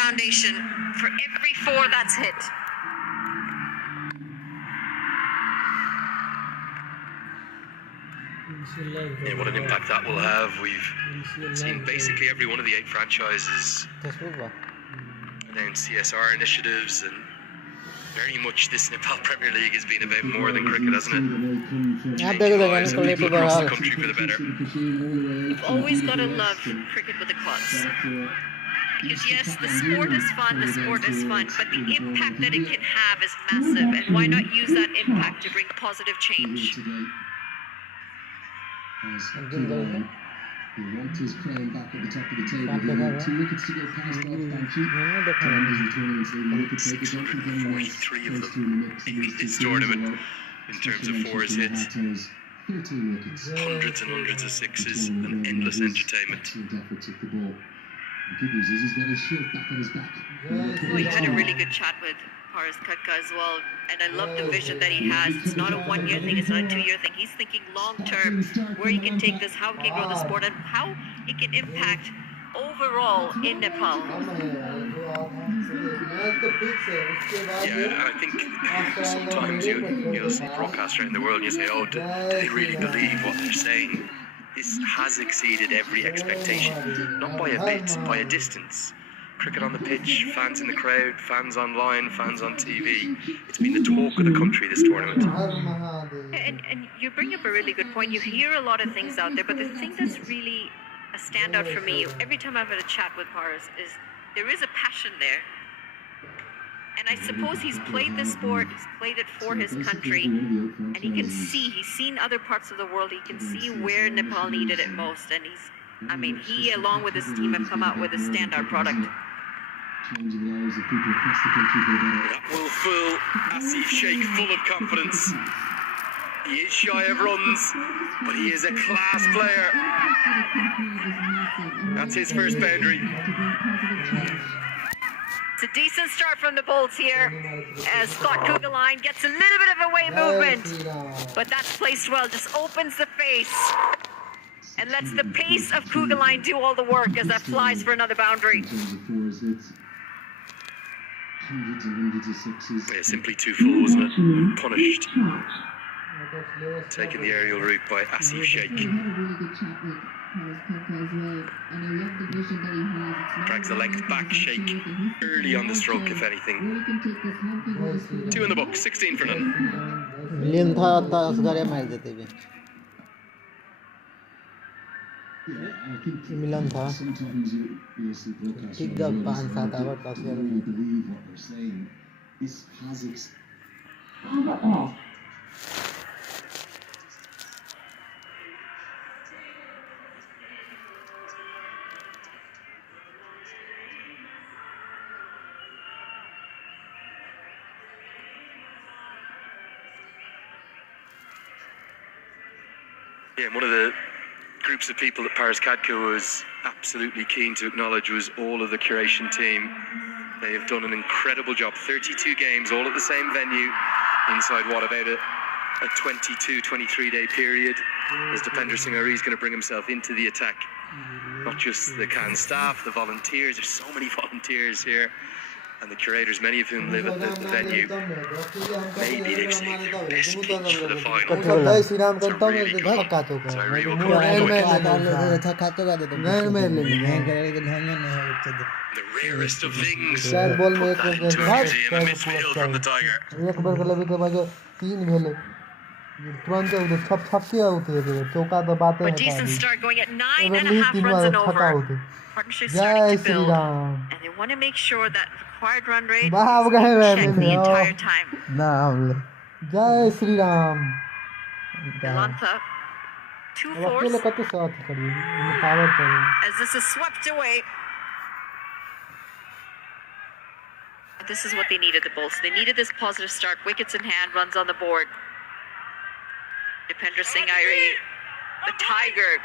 foundation for every 4 that's hit. Yeah, what an impact that will have. We've seen basically every one of the 8 franchises announce CSR initiatives, and very much this Nepal Premier League has been about more than cricket, hasn't it? Changing lives of people across the country for the better. You've always got to love cricket with a cause. Because yes, the sport is fun, but the impact that it can have is massive, and why not use that impact to bring positive change? He wants his playing back at the top of the table. 2 wickets to go past off Banchi. 643 of them in this tournament in terms of 4s hits. 13 wickets. Hundreds and hundreds of 6s and endless entertainment. Excellent effort took the ball. The good news is he's got his shield back on his back. Well, you had a really good chat with Paras Katka as well, and I love the vision that he has. It's not a 1-year thing, it's not a 2-year thing. He's thinking long term, where he can take this, how he can grow the sport, and how it can impact overall in Nepal. Yeah, and I think sometimes you'll see broadcasts around the world and you say, oh, do they really believe what they're saying? This has exceeded every expectation, not by a bit, by a distance. Cricket on the pitch, fans in the crowd, fans online, fans on TV. It's been the talk of the country, this tournament. And you bring up a really good point. You hear a lot of things out there, but the thing that's really a standout for me, every time I've had a chat with Paras, is there is a passion there. And I suppose he's played this sport, he's played it for his country, and he can see, he's seen other parts of the world, he can see where Nepal needed it most, and he along with his team have come out with a standout product. That will fill Asif Sheikh full of confidence. He is shy of runs, but he is a class player. That's his first boundary. It's a decent start from the Bolts here, as Scott Kugeline gets a little bit of away movement, but that's placed well, just opens the face and lets the pace of Kugeline do all the work as that flies for another boundary. Yeah, simply too full, wasn't it? Punished. Taking the aerial route by Asif Sheikh. Drags the legs back, Sheikh early on the stroke, if anything. 2 in the book, 16 for none. मिलन था ठीक जब 5-7 our तक Yeah, one of the groups of people that Paras Katka was absolutely keen to acknowledge was all of the curation team. They have done an incredible job. 32 games, all at the same venue, inside what, about a 22, 23-day period, as Dipendra Singh Ari is going to bring himself into the attack. Not just the CAN staff, the volunteers, there's so many volunteers here, and the curators, many of whom live at the venue. Maybe they've saved their best pitch for the final. It's a really good one. So I really will come the rarest of things. Put that into a museum, a midfield from the Tiger. But decent start, going at 9.5 runs and over. Partnership starting to build, and they want to make sure that required run rate is checked the entire time. Jai Sri Ram. Delantha, 2 fours, as this is swept away. This is what they needed, the Bulls. They needed this positive start. Wickets in hand, runs on the board. Dipendra Singh Ari, the Tiger.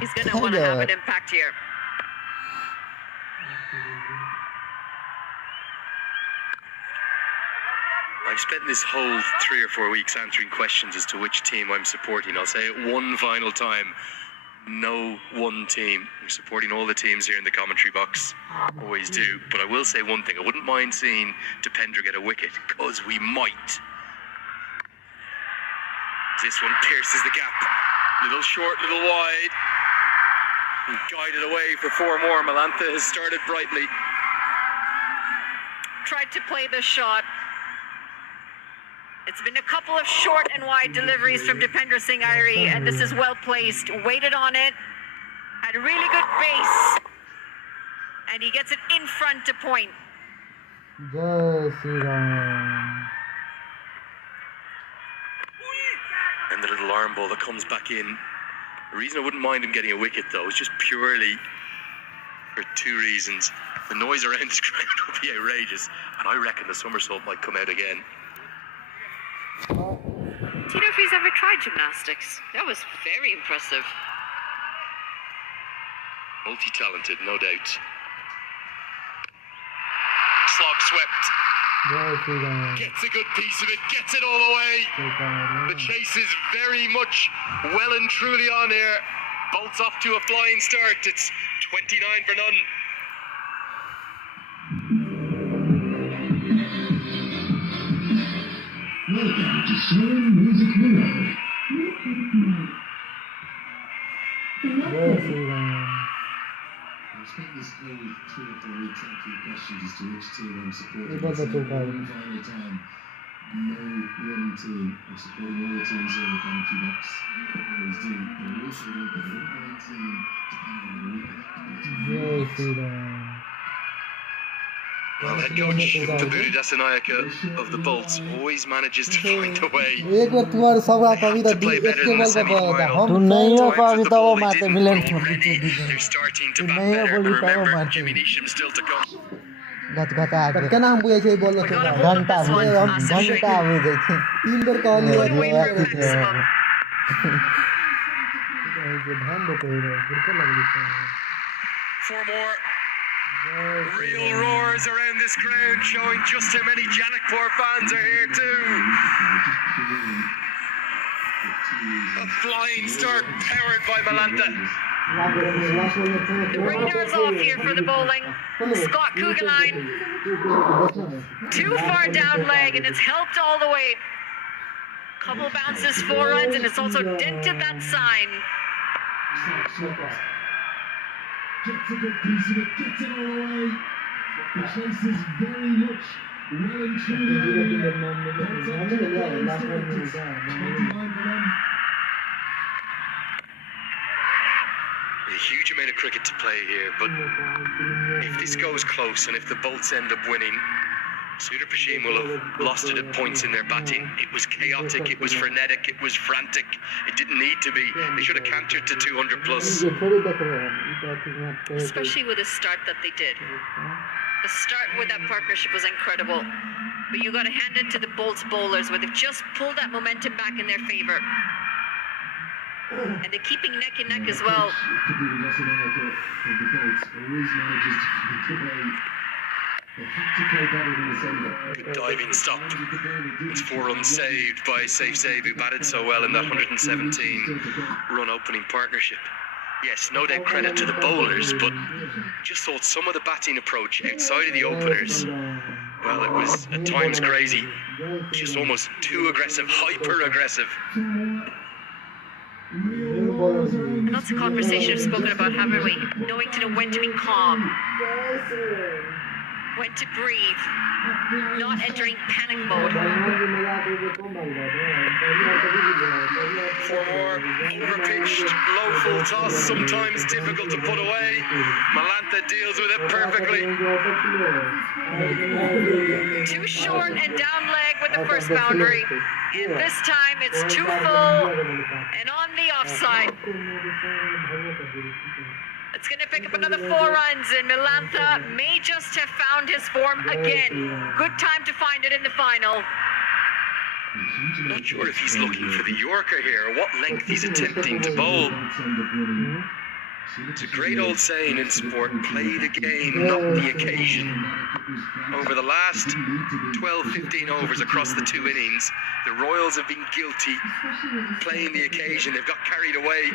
He's going to want to have an impact here. I've spent this whole 3 or 4 weeks answering questions as to which team I'm supporting. I'll say it one final time. no one team. We're supporting all the teams here in the commentary box. Always do. But I will say one thing. I wouldn't mind seeing JIBENDRA get a wicket, because we might. This one pierces the gap. Little short, little wide. And guided away for 4 more. Malantha has started brightly. Tried to play the shot. It's been a couple of short and wide deliveries from JIBENDRA Singh Airi, and this is well placed. Waited on it. Had a really good base. And he gets it in front to point. Jai Shri Ram. And the little arm ball that comes back in. The reason I wouldn't mind him getting a wicket, though, is just purely for 2 reasons. The noise around this ground will be outrageous, and I reckon the somersault might come out again. Do you know if he's ever tried gymnastics? That was very impressive. Multi-talented, no doubt. Slog swept. Jai Shri Ram. Gets a good piece of it, gets it all the way. The chase is very much well and truly on here. Bolts off to a flying start. It's 29 for none. Welcome to Soul Music Hero. Jai Shri Ram. I spent this whole 2 or 4 weeks answering questions as to which team I'm supporting. It was a It's good one one. final time. No one team. I'm supporting all the teams here in the commentary box. I always do. But I also know that I don't want a team depending on the week. Jai Shri Ram. Well, head coach Taburi Dasanayaka of the Bolts always manages to find a way. एक बार तुम्हारे सब आप अभी तक एक के बल पर था हम नहीं हो पाए तो वो मारते मिलन They're starting to bat better, and remember, Jimmy Neesham still to come. गत आगे क्या नाम पूछे ये बोल रहे थे घंटा हम घंटा हो गए थे 3 बार call Put away for maximum. ध्यान दो कोई बिल्कुल लग रही 4 more. Real roars around this ground, showing just how many Janakpur fans are here too. A flying start powered by Malantha. The radar's off here for the bowling. Scott Kugeline. Too far down leg, and it's helped all the way. Couple bounces, 4 runs, and it's also dented that sign. Gets a good piece of it, gets it all the way. The chase is very much well and truly on here. Bolts up to the flying start. It's 29 for them. A huge amount of cricket to play here, but if this goes close and if the Bolts end up winning, Sudhir Pashim will have lost it at points in their batting. It was chaotic, it was frenetic, it was frantic. It didn't need to be. They should have cantered to 200 plus. Especially with the start that they did. The start with that partnership was incredible. But you got to hand it to the Bolts bowlers, where they've just pulled that momentum back in their favour. And they're keeping neck and neck as well. Taburi Dasanayaka of the Bolts always manages to pick away. They have to play better than the sender. Good diving stop. It's 4 runs saved by Saif Zaid, who batted so well in that 117 run opening partnership. Yes, no doubt credit to the bowlers, but just thought some of the batting approach outside of the openers, well, it was at times crazy. Just almost too aggressive, hyper aggressive. Lots of conversation we've spoken about, haven't we? Knowing to know when to be calm, when to breathe, not entering panic mode. 4 more, overpitched, low full toss, sometimes difficult to put away. Malantha deals with it perfectly. Too short and down leg with the first boundary. And this time it's too full and on the offside. It's going to pick up another 4 runs, and Malantha may just have found his form again. Good time to find it in the final. Not sure if he's looking for the Yorker here or what length he's attempting to bowl. It's a great old saying in sport, play the game, not the occasion. Over the last 12-15 overs across the two innings, the Royals have been guilty playing the occasion. They've got carried away.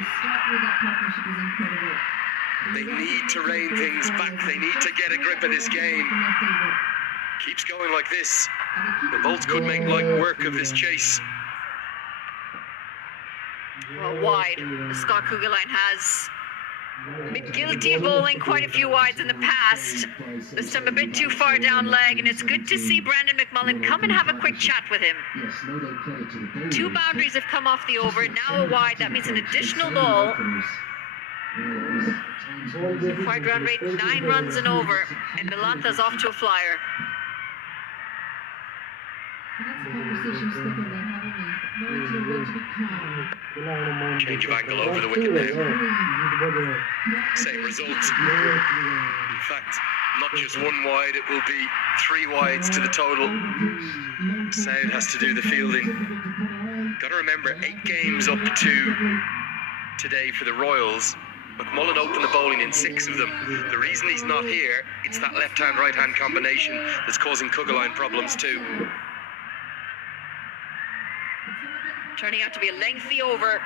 They need to rein things back. They need to get a grip of this game. Keeps going like this, the Bolts could make light work of this chase. Well, wide. Scott Kugelheim has been guilty of bowling quite a few wides in the past. This time a bit too far down leg, and it's good to see Brandon McMullen come and have a quick chat with him. 2 boundaries have come off the over, now a wide. That means an additional ball. Required run rate 9 runs and over, and Milantha's off to a flyer. Change of angle over the wicket now. Same result. In fact, not just 1 wide, it will be 3 wides to the total. Sound has to do the fielding. Got to remember, 8 games up to today for the Royals. McMullen opened the bowling in 6 of them. The reason he's not here, it's that left-hand, right-hand combination that's causing Kugelheim problems too. Turning out to be a lengthy over.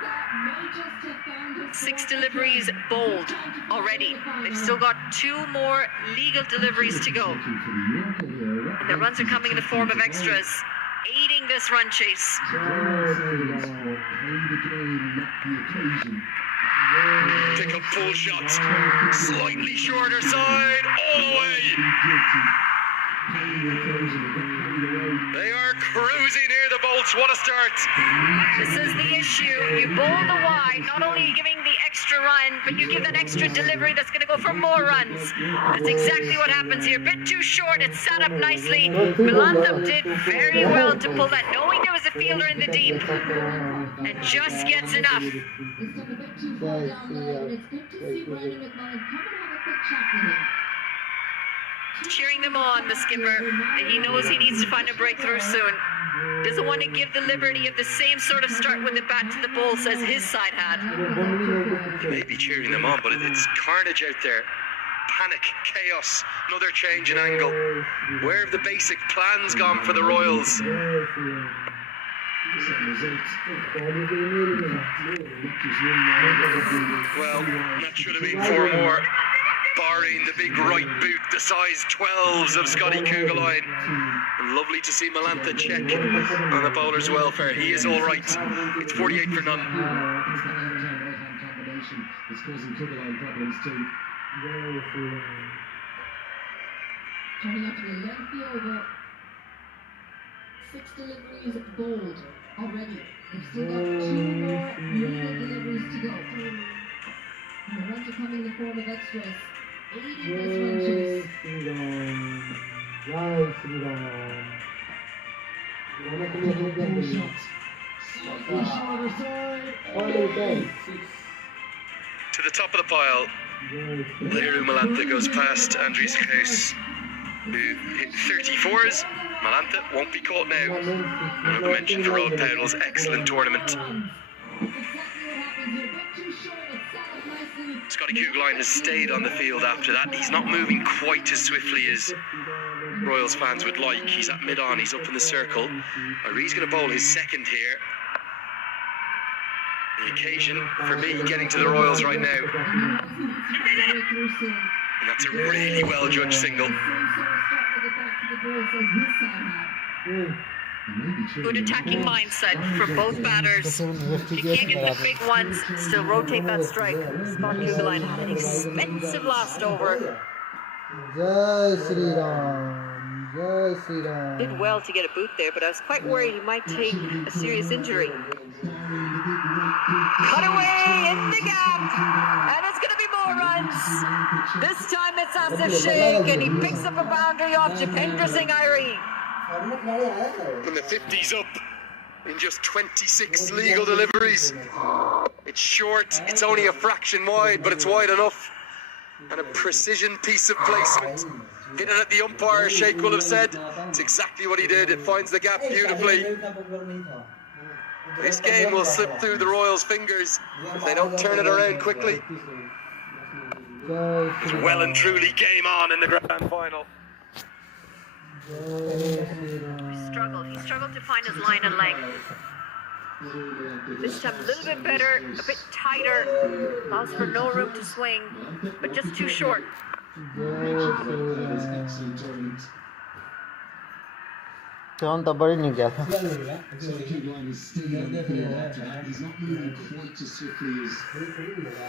6 deliveries bowled already. They've still got 2 more legal deliveries to go. And the runs are coming in the form of extras, aiding this run chase. Pick up full shot, slightly shorter side, all the way. They are cruising here, the Bolts. What a start. This is the issue. You bowl the wide, not only are you giving the extra run, but you give that extra delivery that's going to go for more runs. That's exactly what happens here. Bit too short. It's set up nicely. Milantha did very well to pull that, knowing there was a fielder in the deep, and just gets enough. It's took a bit too far down the leg, but it's good to see Brandon McMullen come and have a quick chat with him. Cheering them on, the skipper, and he knows he needs to find a breakthrough soon. Doesn't want to give the liberty of the same sort of start with the bat to the balls as his side had. He may be cheering them on, but it's carnage out there. Panic, chaos, another change in angle. Where have the basic plans gone for the Royals? Well, that should have been 4 more. Barring the big right boot, the size 12s of Scotty Kugelheim. And lovely to see Milantha check on the bowler's welfare. He is all right. It's 48 for none. It's causing Kugelheim problems too. Turning out to be a lengthy over. 6 deliveries bowled already. They've still got 2 more legal deliveries to go. And the runs are coming in the form of extras. 80 this run chase. To the top of the pile, Leru Milantha goes past Andries Kruis, who hit 34s. Milantha won't be caught now. And I've mentioned for Road Pedals, excellent tournament. Scotty Kugelheim has stayed on the field after that. He's not moving quite as swiftly as Royals fans would like. He's at mid-on, he's up in the circle. He's going to bowl his 2nd here. The occasion for me getting to the Royals right now. And that's a really well-judged single. Good attacking mindset from both batters. You can't get the big ones, still rotate that strike. Scott Kugelheim had an expensive last over. Jai Sri Ram, Jai Sri Ram. Did well to get a boot there, but I was quite worried he might take a serious injury. Cut away in the gap, and it's going to be more runs. This time it's Asif Sheikh, and he picks up a boundary off Jibendra Singh Irie. And the 50's up in just 26 legal deliveries. It's short, it's only a fraction wide, but it's wide enough. And a precision piece of placement. Hit it at the umpire, Sheikh will have said. It's exactly what he did. It finds the gap beautifully. This game will slip through the Royals' fingers if they don't turn it around quickly. It's well and truly game on in the grand final. He struggled to find his line and length. This time a little bit better, a bit tighter. Allows for no room to swing, but just too short. John तो बड़ी नहीं गया था.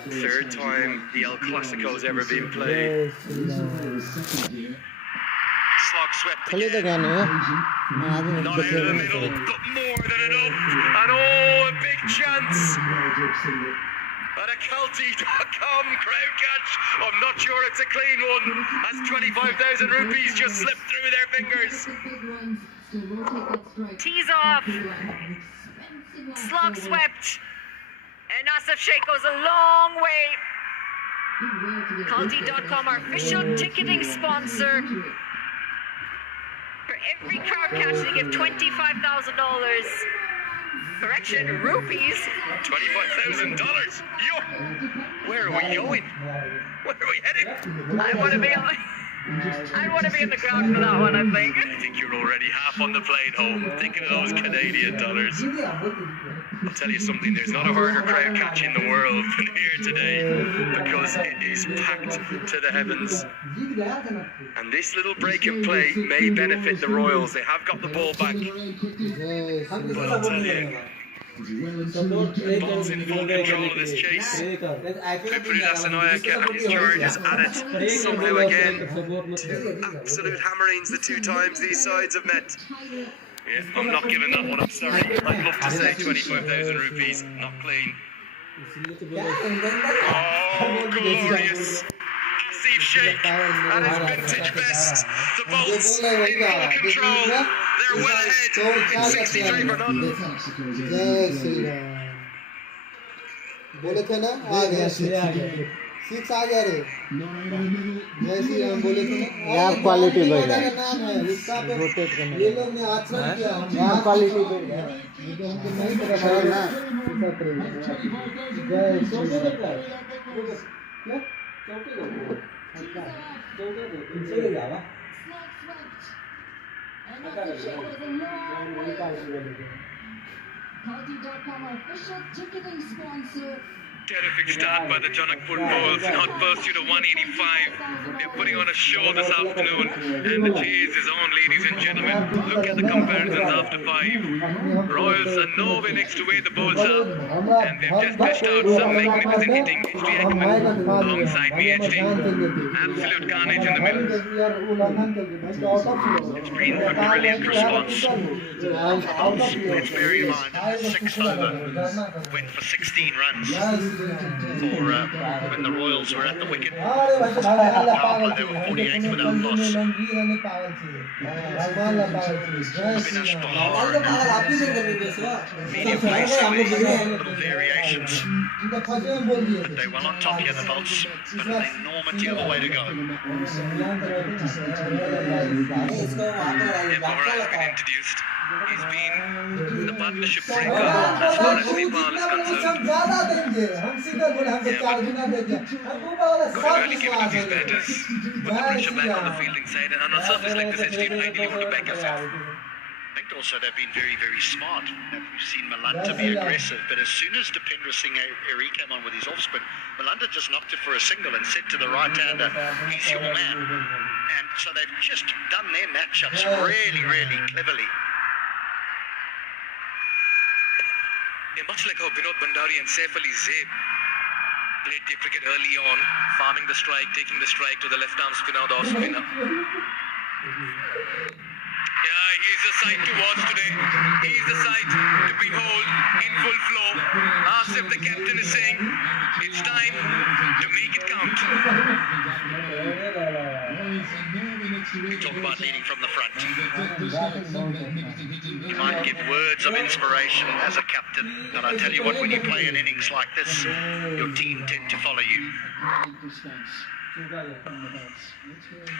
Third time the El Clasico has ever been played. Slog swept खाली तो again. क्या नहीं है. Not out of the middle, but more than enough. And oh, a big chance. At a Calty.com crowd catch. I'm not sure it's a clean one. As 25,000 rupees just slipped through their fingers. Tees off. Slog swept. And Asif Sheikh goes a long way. Calty.com, our official ticketing sponsor. For every crowd catch, they give $25,000. Correction, rupees. $25,000. Yo, where are we going? Where are we heading? I want to be in the ground for that one, I think. I think you're already half on the plane home, thinking of those Canadian dollars. I'll tell you something, there's not a harder crowd catch in the world than here today, because it is packed to the heavens. And this little break in play may benefit the Royals. They have got the ball back. But I'll tell you, ball's in full control of this chase. Tripuri Naik and his charge is at it somehow again. Two absolute hammerings the two times these sides have met. Yeah, I'm not giving that one, I'm sorry. I'd love to say 25,000 rupees, not clean. Oh, glorious. Asif Sheikh at his vintage best. The Bolts in full control. They're well ahead in 63 for none. जय श्री राम. बोले थे ना आ गया 6 आ गया रे. जय श्री राम बोले थे ना. यार क्वालिटी बढ़ गया. नाम है इसका पे रोटेट करना. ये लोग ने आचरण किया. यार क्वालिटी बढ़ गया. ये तो हमको नहीं पता था ना. जय श्री राम. क्या चौके दो. अच्छा चौके दो. इनसे ले जावा. Calty.com, our official ticketing sponsor. Terrific start by the Janakpur Bulls, not pursued to 185. They're putting on a show this afternoon, and the chase is on, ladies and gentlemen. Look at the comparisons after 5. Royals are nowhere next to where the Bulls are, and they've just dished out some magnificent hitting. HDI alongside BHD. Absolute carnage in the middle. It's been a brilliant response. Let's bear in mind, 6 over went for 16 runs. For when the Royals were at the wicket. They were 48 without loss. Avinash Bahar medium basically, little variations. But they were on top here, the Bolts. But an enormity of a way to go. Bahar has been introduced. He's been the partnership breaker as far as Nepal is concerned. Got really given to these batters. Put the pressure back on the fielding side, and on a surface like this, it's ideally want to back yourself. I think also they've been very, very smart. We've seen Malanta be aggressive, but as soon as Dipendra Singh Eri came on with his off spin, Malanta just knocked it for a single and said to the right-hander, he's your man. And so they've just done their matchups really, really cleverly. Yeah, much like how Vinod Bhandari and Saif Ali Zaid played their cricket early on, farming the strike, taking the strike to the left-arm spinner or the off-spinner. Yeah, he's the side to watch today. He's the side to behold in full flow. Asif, the captain, is saying, it's time to make it count. We talk about leading from the front. You might give words of inspiration as a captain, but I tell you what, when you play an innings like this, your team tend to follow you.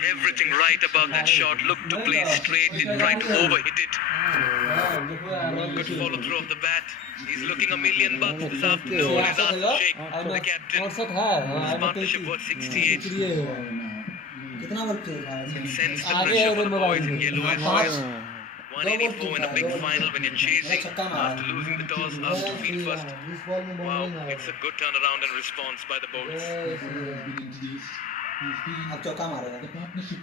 Everything right about that shot. Looked to play straight, didn't try to overhit it. Good follow through of the bat. He's looking $1 million this afternoon. He's asked to shake the captain. His partnership was 68. Sense the pressure for the boys in yellow as well. 184 in a big final when you're chasing after losing the toss, asked to field first. Wow, it's a good turnaround and response by the bowlers. अब चौका मारेगा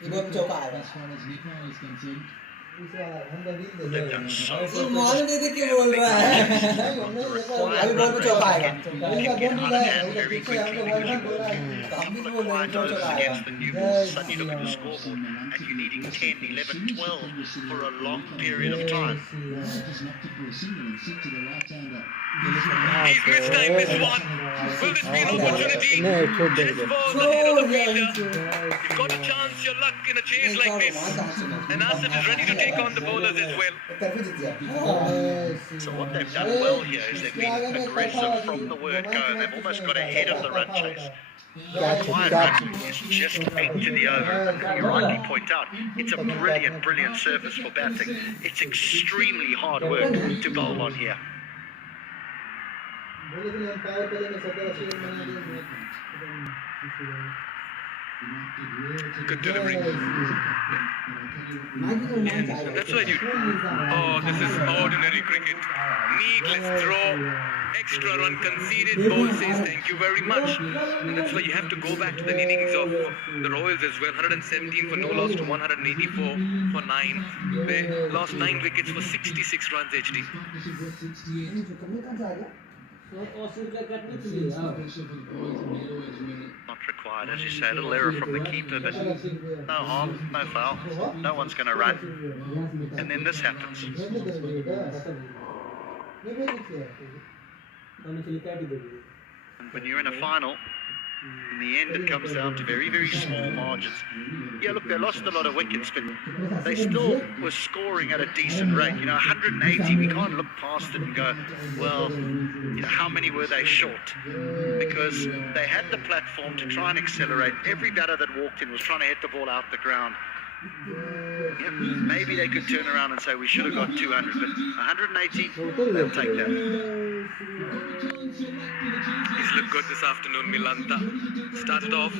इधर चौका आएगा They've done so well. मालूम नहीं देखिए बोल रहा है अभी बॉल में चौका आएगा इनका बॉल मिला है उधर पीछे हमको बॉल में बोल रहा है तो हम भी बोल रहे हैं चौका आएगा Suddenly look at the scoreboard and you're needing 10, 11, 12 for a long period of time. He's mistimed this one. Will this be an opportunity? This ball's ahead of the fielder. You've got a chance, your luck in a chase like this. And Asif is ready to take on the bowlers as well. So what they've done well here is they've been aggressive from the word go. They've almost got ahead of the run chase. Wide run is just 8 to the over. You rightly point out, it's a brilliant, brilliant surface for batting. It's extremely hard work to bowl on here. Good delivery. Yes, and that's why you... Oh, this is ordinary cricket. Needless throw. Extra run conceded. Ball says thank you very much. And that's why you have to go back to the innings of the Royals as well. 117 for no loss to 184 for 9. They lost 9 wickets for 66 runs HD. Not required, as you say, a little error from the keeper, but no harm, no foul, no one's going to run. And then this happens. And when you're in a final, in the end it comes down to very, very small margins. Yeah, look, they lost a lot of wickets, but they still were scoring at a decent rate. 180, we can't look past it and go, well, how many were they short? Because they had the platform to try and accelerate. Every batter that walked in was trying to hit the ball out the ground. Yeah, maybe they could turn around and say we should have got 200, but 180, they'll take that. He's looked good this afternoon, Milanta. Started off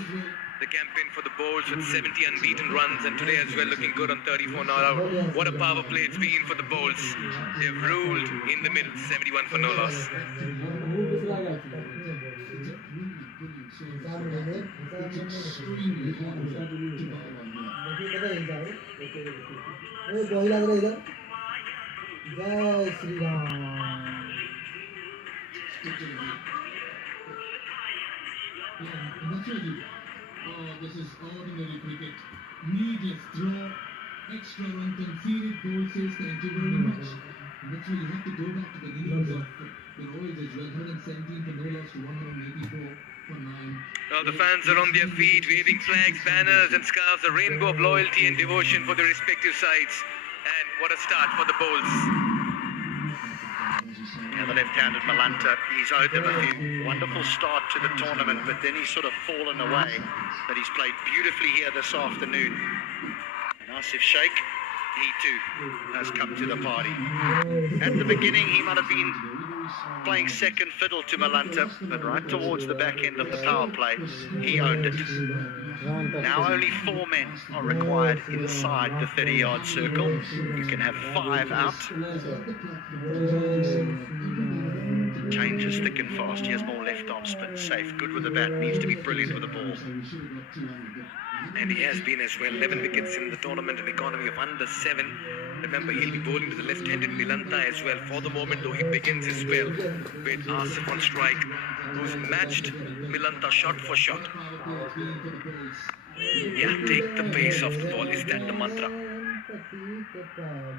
the campaign for the bowls with 70 unbeaten runs, and today as well looking good on 34 not out. What a power play it's been for the bowls. They've ruled in the middle, 71 for no loss. This is ordinary cricket. Needless throw, extra run conceded, goal says thank you very much. And that's why you have to go back to the innings of the Royals as well. 117 for no loss to 184 for 9. Well, the fans are on their feet, waving flags, banners and scarves, a rainbow of loyalty and devotion for their respective sides. And what a start for the bowls. Yeah, the left-handed Milanta, he's owed them a few. Wonderful start to the tournament, but then he's sort of fallen away. But he's played beautifully here this afternoon. And Asif Sheikh, he too has come to the party. At the beginning, he might have been playing second fiddle to Milanta, but right towards the back end of the power play, he owned it. Now only 4 men are required inside the 30-yard circle. You can have 5 out. Changes thick and fast. He has more left arm spin. Safe. Good with the bat. Needs to be brilliant with the ball. And he has been as well. 11 wickets in the tournament, an economy of under 7. Remember, he'll be bowling to the left-handed Milanta as well. For the moment, though, he begins his spell with Asif on strike, who's matched Milanta shot for shot. Yeah, take the pace off the ball. Is that the mantra?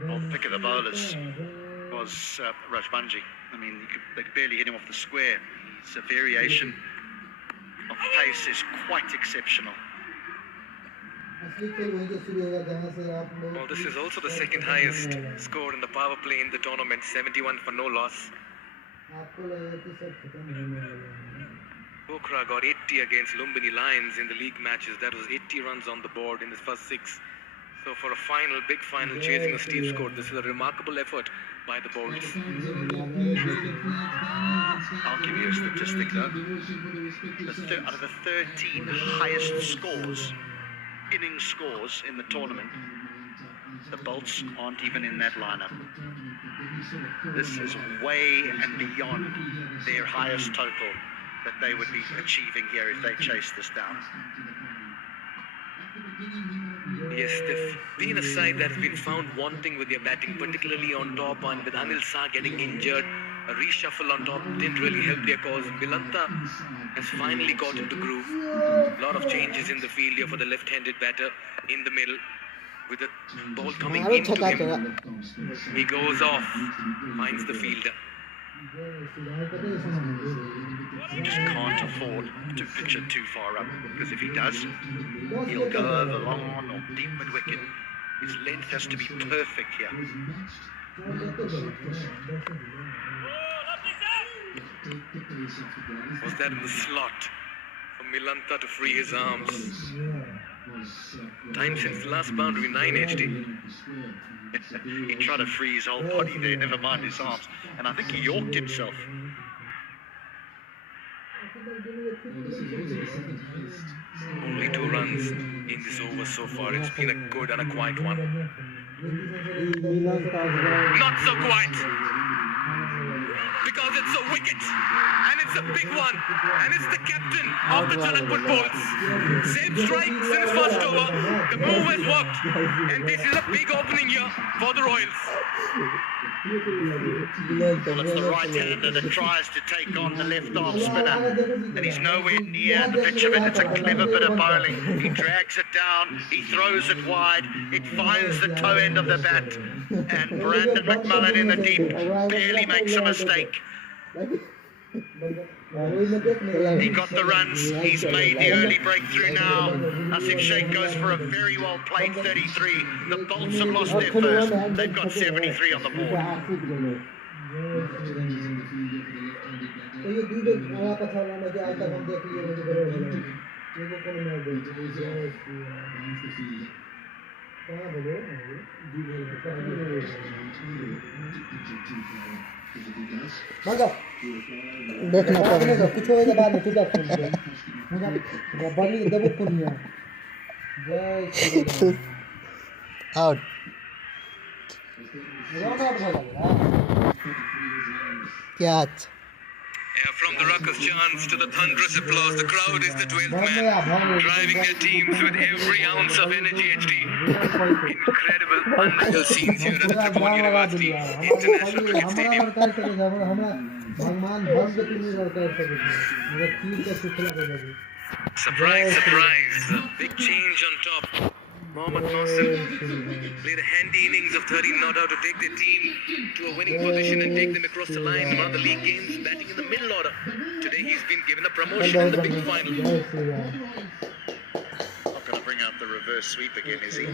Well, the pick of the bowlers was Rajbanji. I mean, they could barely hit him off the square. It's a variation of pace is quite exceptional. Well, this is also the second highest score in the power play in the tournament, 71 for no loss. Bokra got 8 80 against Lumbini Lions in the league matches. That was 80 runs on the board in his first 6. So for a final, big final, chasing a steep score, this is a remarkable effort by the Bolts. I'll give you a statistic though. Out of the 13 highest scores, inning scores in the tournament, the Bolts aren't even in that lineup. This is way and beyond their highest total that they would be achieving here if they chase this down. Yes, they've been a side that has been found wanting with their batting, particularly on top, and with Anil Shah getting injured, a reshuffle on top didn't really help their cause. Milanta has finally got into groove. A lot of changes in the field here for the left-handed batter in the middle. With the ball coming into him, he goes off, finds the fielder. He just can't afford to pitch it too far up, because if he does, he'll go over long or deep mid-wicket. His length has to be perfect here. Was that in the slot for Milanta to free his arms? Time since the last boundary, 9 HD. He tried to free his whole body there, never mind his arms. And I think he yorked himself. Only 2 runs in this over so far. It's been a good and a quiet one. Not so quiet. Because it's a wicket. And it's a big one. And it's the captain of the Turnip Bolts. Same strikes in his first over. The move has worked. And this is a big opening here for the Royals. Well, it's the right-hander that tries to take on the left-arm spinner, and he's nowhere near the pitch of it. It's a clever bit of bowling. He drags it down, he throws it wide, it finds the toe end of the bat, and Brandon McMullen in the deep barely makes a mistake. He got the runs, he's made the early breakthrough now. Asif Sheikh goes for a very well played 33. The Bolts have lost their first, they've got 73 on the board. मगर देखना पड़ेगा कुछ होएगा बाद में तुझा phone दे मुझे बड़ी दबो पुनिया जय out catch. Yeah, from the ruckus chants to the thunderous applause, the crowd is the 12th man, driving their teams with every ounce of energy, HD. Incredible, unreal scenes here at the Tribhuvan University International Cricket Stadium. Surprise, surprise, big change on top. Mohammad Nasir played a handy innings of 13 not out to take their team to a winning position and take them across the line in one of the league games, batting in the middle order. Today he's been given a promotion in the big final. Not going to bring out the reverse sweep again, is he?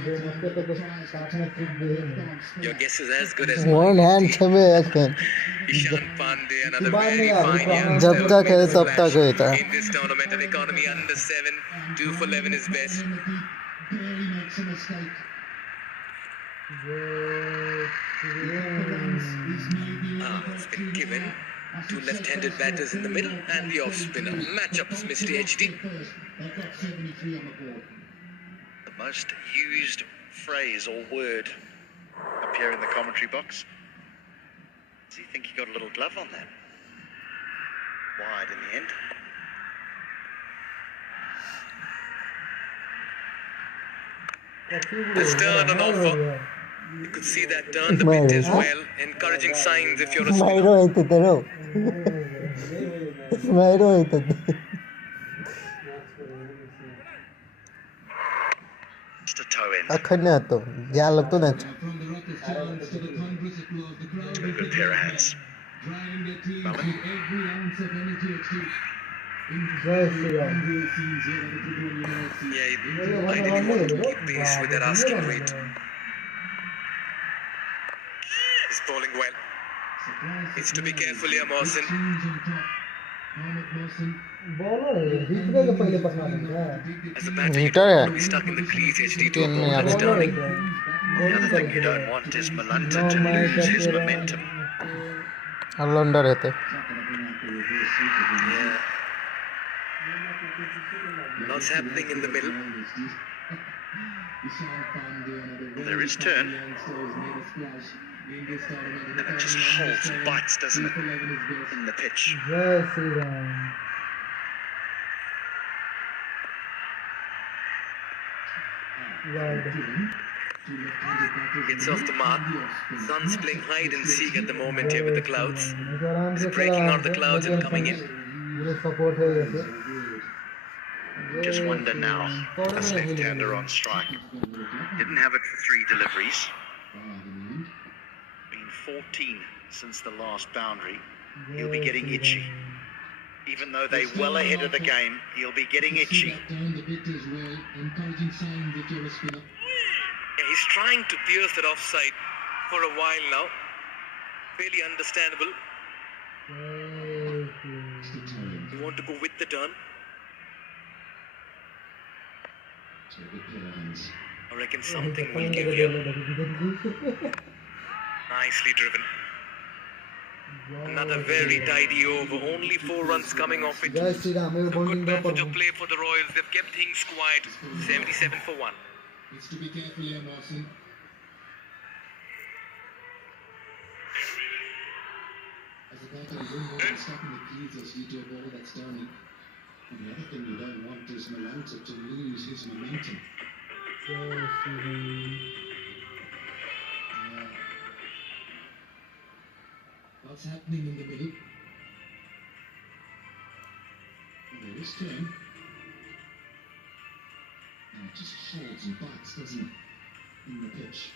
Your guess is as good as One mine. hand chame action. Ishan Pandey, another very fine young जब तक है तब तक है था. in this tournament of economy under 7, 2 for 11 is best. It's been given two left-handed batters in the middle and the off-spinner. Matchups, Mr. HD. The most used phrase or word up here in the commentary box. Does he think he got a little glove on that? Wide in the end. This turn on offer. You could see that turn the bit as well. Encouraging signs if you're a spinner. Just a toe in. A good pair of hands. Mullen. Yeah, I didn't want to keep pace with that asking rate. He's bowling well. Needs to be careful here, Mohsin. Bowler हिटवे के पहले पकड़ा था As a batter, you Hitter don't है। want to be stuck in the crease HD to a तीन में ball that's आगे। turning. The other thing you don't want is Malanta to lose his momentum. Allrounder है थे। Yeah. Lots happening in the middle. There is turn. And it just holds and bites, doesn't it, in the pitch. जय Shri Ram wide Gets off the mark. Sun's playing hide and seek at the moment here with the clouds. आराम He's से breaking खेला out the clouds and coming in. पूरे support है वैसे Just wonder now, this left-hander on strike. Didn't have it for 3 deliveries. Been 14 since the last boundary. He'll be getting itchy. Even though they're well ahead of the game, he'll be getting itchy. Yeah, he's trying to pierce that offside for a while now. Fairly understandable. You want to go with the turn? I reckon something will give here. Nicely driven. Another very tidy over. Only 4 runs coming off it. जय श्री राम मेरे Good bowling का passage of play for the Royals. They've kept things quiet. 77 for 1. Needs to be careful here, Marcin. As a batter, you don't want to stop in the crease or see to a ball that's turning. And the other thing you don't want is Malanta to lose his momentum. जय Shri Ram What's happening in the middle? There is turn. And it just holds and bites, doesn't it? In the pitch.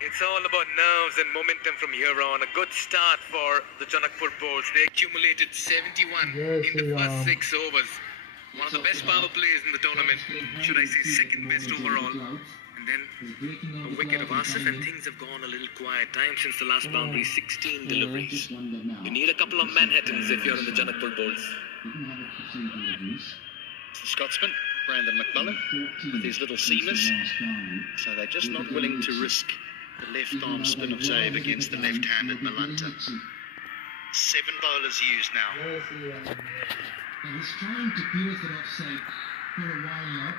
It's all about nerves and momentum from here on. A good start for the Janakpur Bulls. They accumulated 71 Yes, in the yeah. first 6 overs. One of the best power plays in the tournament. Should I say second best overall? And then a wicket of Asif, and things have gone a little quiet. Time since the last boundary, 16 deliveries. You need a couple of Manhattans if you're in the Janakpur Bulls. It's the Scotsman, Brandon McMullen, with his little seamers. So they're just not willing to risk the left-arm spin of Zabe against the left-handed Malanta. 7 bowlers used now. जय Shri Ram And he's trying to pierce it offside for a while now.